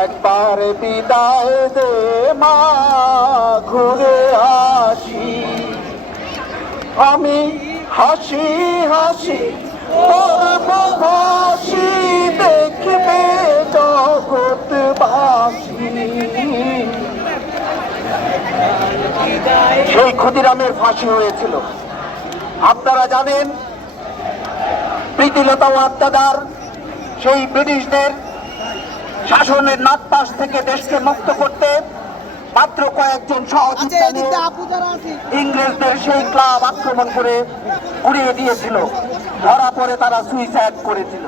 একবার বিদায় দে মা, ঘুরে আসি। আমি হাসি হাসি হাসি দেখবে জগৎবাসী। সেই ক্ষুদিরামের ফাঁসি হয়েছিল। আপনারা জানেন, প্রীতিলতা ওয়াদ্দাদার সেই ব্রিটিশদের শাসনের নাটপাশ থেকে দেশকে মুক্ত করতে মাত্র কয়েকজন সহযোগিতা ইংরেজদের সেই ক্লাব আক্রমণ করে উড়িয়ে দিয়েছিল। ধরা পড়ে তারা সুইসাইড করেছিল।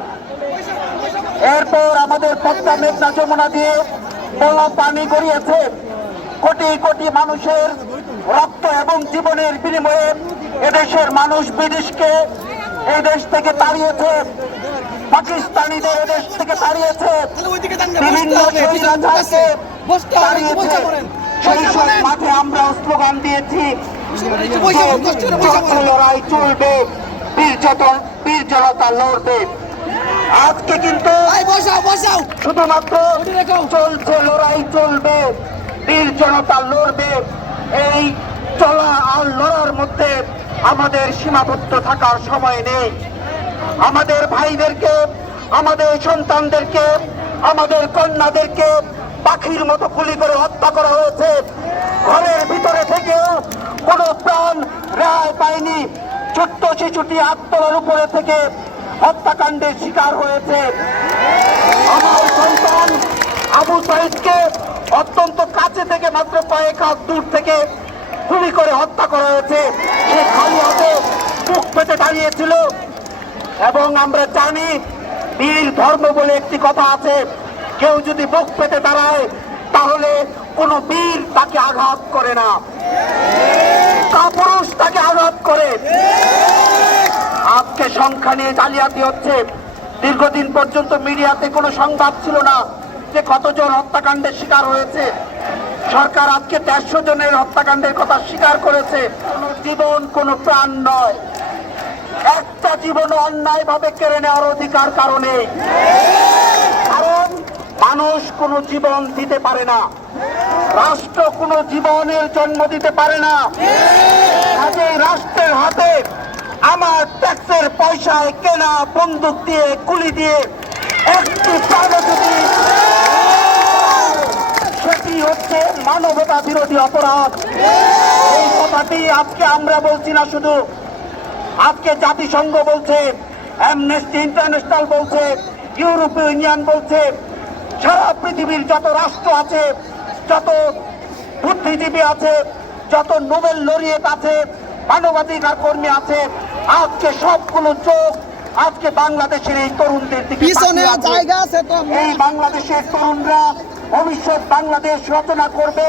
এরপর আমাদের পদ্মা মেঘনা যমুনা দিয়ে বড় পানি গড়িয়েছে। কোটি কোটি মানুষের রক্ত এবং জীবনের বিনিময়ে এদেশের মানুষ ব্রিটিশকে এই দেশ থেকে তাড়িয়েছে। পাকিস্তানিদের এদেশ থেকে তাড়িয়েছে। বিভিন্ন মাঠে আমরা স্লোগান দিয়েছি। লড়াই চলবে বীর যতন বীর জনতা লড়বে। আজকে কিন্তু শুধুমাত্র চলছে লড়াই চলবে। বীর জনতা লড়বে। এই চলা আর লড়ার মধ্যে আমাদের সীমাবদ্ধ থাকার সময় নেই। আমাদের ভাইদেরকে, আমাদের সন্তানদেরকে, আমাদের কন্যাদেরকে পাখির মতো গুলি করে হত্যা করা হয়েছে। ঘরের ভিতরে থেকেও কোনো প্রাণ রায় পায়নি। ছোট্ট শিশুটি আত্মর উপরে থেকে হত্যাকাণ্ডের শিকার হয়েছে। আমার সন্তান আবু সাইদকে অত্যন্ত কাছে থেকে মাত্র কয়েক হাত দূর থেকে গুলি করে হত্যা করা হয়েছে। সে খালি হাতে বুক পেতে দাঁড়িয়েছিল। এবং আমরা জানি বীর ধর্ম বলে একটি কথা আছে। কেউ যদি বুক পেতে দাঁড়ায়, তাহলে কোনো বীর তাকে আঘাত করে না। কাপুরুষ তাকে আঘাত করে। আজকে সংখ্যা নিয়ে জালিয়াতি হচ্ছে। দীর্ঘদিন পর্যন্ত মিডিয়াতে কোনো সংবাদ ছিল না যে কতজন হত্যাকাণ্ডের শিকার হয়েছে। সরকার আজকে দেড়শো জনের হত্যাকাণ্ডের কথা স্বীকার করেছে। কোনো জীবন কোনো প্রাণ নয়। একটা জীবন অন্যায় ভাবে কেড়ে নেওয়ার অধিকার কারণে। কারণ মানুষ কোনো জীবন দিতে পারে না। রাষ্ট্র কোনো জীবনের জন্ম দিতে পারে না। রাষ্ট্রের হাতে আমার ট্যাক্সের পয়সায় কেনা বন্দুক দিয়ে, গুলি দিয়ে একটি যদি সেটি হচ্ছে মানবতা বিরোধী অপরাধ। এই কথাটি আজকে আমরা বলছি না শুধু আজকে জাতিসংঘ বলছে অ্যামনেস্টি ইন্টারন্যাশনাল বলছে ইউরোপীয় ইউনিয়ন বলছে সারা পৃথিবীর যত রাষ্ট্র আছে যত বুদ্ধিজীবী আছে যত নোবেল লরিয়েট আছে মানবাধিকার কর্মী আছে আজকে সবগুলো চোখ আজকে বাংলাদেশের এই তরুণদের দিকে। জায়গা আছে তো এই বাংলাদেশের তরুণরা ভবিষ্যৎ বাংলাদেশ রচনা করবে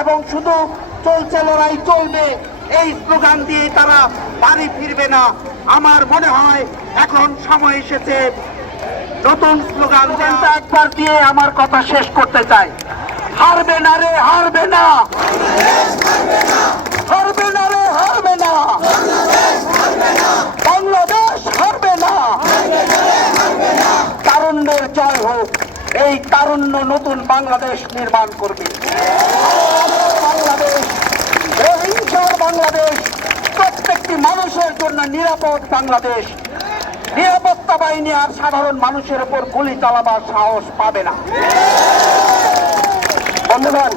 এবং শুধু চলছে লড়াই চলবে এই স্লোগান দিয়ে তারা বাড়ি ফিরবে না। আমার মনে হয় এখন সময় এসেছে নতুন স্লোগান একবার দিয়ে আমার কথা শেষ করতে চাই। হারবে না রে, হারবে না। হারবে না রে, হারবে না। বাংলাদেশ হারবে না। তারুণ্যের জয় হোক, এই তারুণ্য নতুন বাংলাদেশ নির্মাণ করবে। বাংলাদেশ, প্রত্যেকটি মানুষের জন্য নিরাপদ বাংলাদেশ। নিরাপত্তা বাহিনী আর সাধারণ মানুষের উপর গুলি চালাবার সাহস পাবে না। বন্ধুগণ